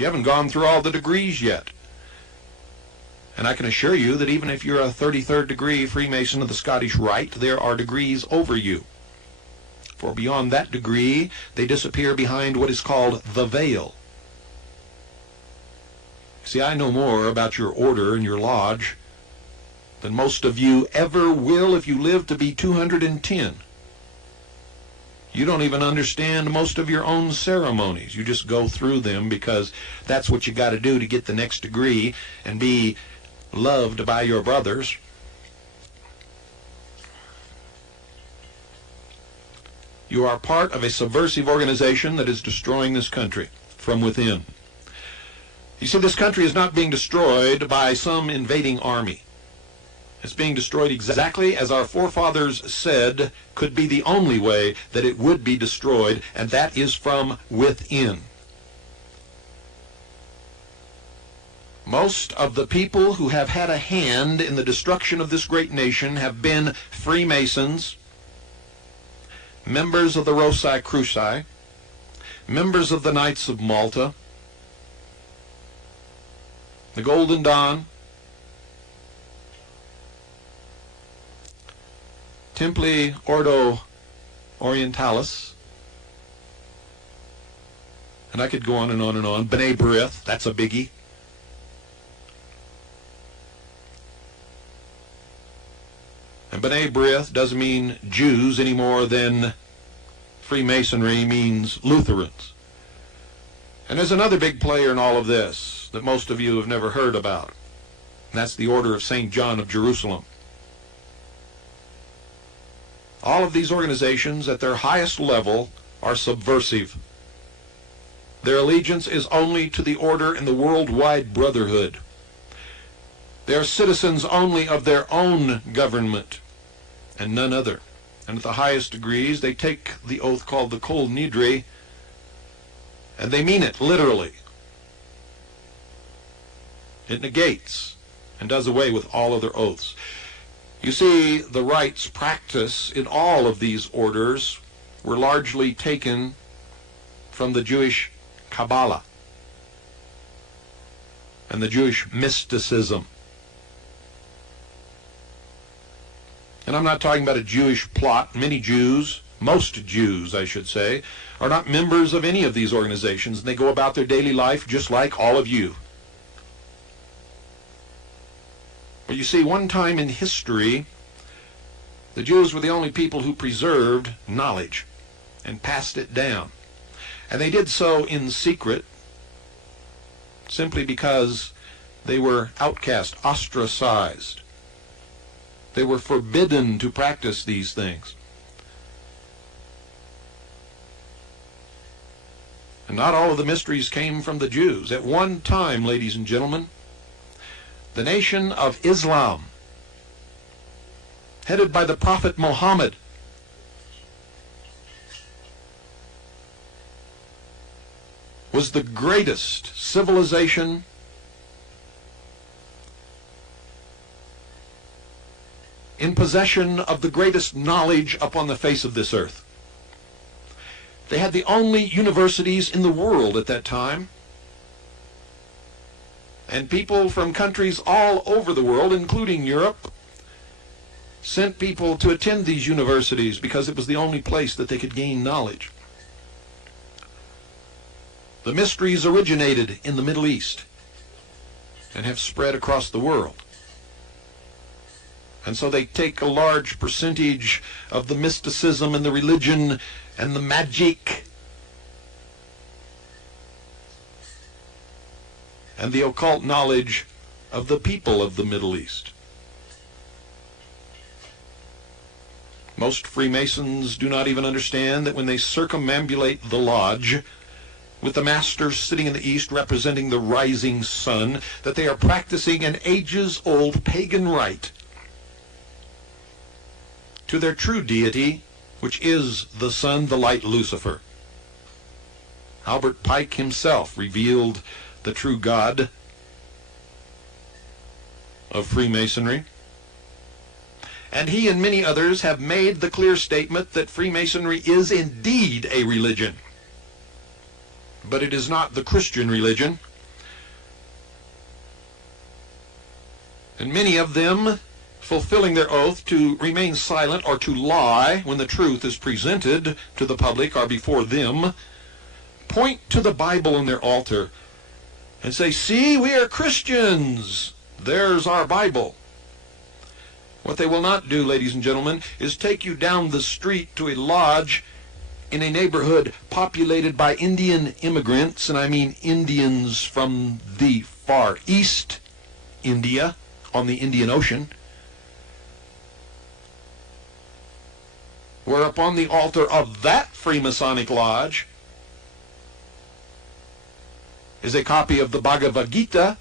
You haven't gone through all the degrees yet. And I can assure you that even if you're a 33rd degree Freemason of the Scottish Rite, there are degrees over you. For beyond that degree, they disappear behind what is called the veil. See, I know more about your order and your lodge than most of you ever will if you live to be 210. You don't even understand most of your own ceremonies. You just go through them because that's what you got to do to get the next degree and be loved by your brothers. You are part of a subversive organization that is destroying this country from within. You see, this country is not being destroyed by some invading army. It's being destroyed exactly as our forefathers said could be the only way that it would be destroyed, and that is from within. Most of the people who have had a hand in the destruction of this great nation have been Freemasons, members of the Rosicruci, members of the Knights of Malta, the Golden Dawn, Templi Ordo Orientalis, and I could go on and on and on. B'nai B'rith, that's a biggie. And B'nai B'rith doesn't mean Jews any more than Freemasonry means Lutherans. And there's another big player in all of this that most of you have never heard about. And that's the Order of St. John of Jerusalem. All of these organizations at their highest level are subversive. Their allegiance is only to the order and the worldwide brotherhood. They are citizens only of their own government and none other. And at the highest degrees, they take the oath called the Kol Nidre, and they mean it literally. It negates and does away with all other oaths. You see, the rites practiced in all of these orders were largely taken from the Jewish Kabbalah and the Jewish mysticism. And I'm not talking about a Jewish plot. Many Jews, most Jews, I should say, are not members of any of these organizations, and they go about their daily life just like all of you. But you see, one time in history, the Jews were the only people who preserved knowledge and passed it down. And they did so in secret simply because they were outcast, ostracized. They were forbidden to practice these things. And not all of the mysteries came from the Jews. At one time, ladies and gentlemen, the nation of Islam, headed by the Prophet Muhammad, was the greatest civilization in possession of the greatest knowledge upon the face of this earth. They had the only universities in the world at that time. And people from countries all over the world, including Europe, sent people to attend these universities because it was the only place that they could gain knowledge. The mysteries originated in the Middle East and have spread across the world. And so they take a large percentage of the mysticism and the religion and the magic and the occult knowledge of the people of the Middle East. Most Freemasons do not even understand that when they circumambulate the lodge, with the master sitting in the east representing the rising sun, that they are practicing an ages-old pagan rite to their true deity, which is the sun, the light, Lucifer. Albert Pike himself revealed the true God of Freemasonry. And he and many others have made the clear statement that Freemasonry is indeed a religion. But it is not the Christian religion. And many of them, fulfilling their oath to remain silent or to lie when the truth is presented to the public or before them, point to the Bible on their altar and say, "See, we are Christians. There's our Bible." What they will not do, ladies and gentlemen, is take you down the street to a lodge in a neighborhood populated by Indian immigrants, and I mean Indians from the far east, India, on the Indian Ocean, where upon the altar of that Freemasonic lodge is a copy of the Bhagavad Gita.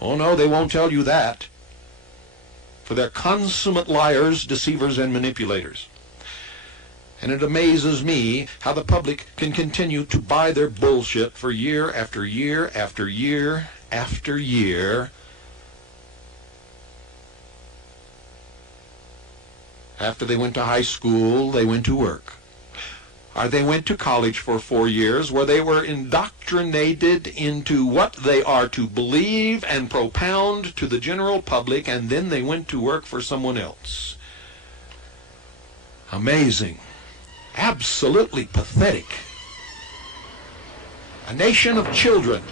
Oh no, they won't tell you that, for they're consummate liars, deceivers, and manipulators. And it amazes me how the public can continue to buy their bullshit for year after year after year after year after they went to high school, they went to work. Or they went to college for 4 years where they were indoctrinated into what they are to believe and propound to the general public, and then they went to work for someone else. Amazing. Absolutely pathetic. A nation of children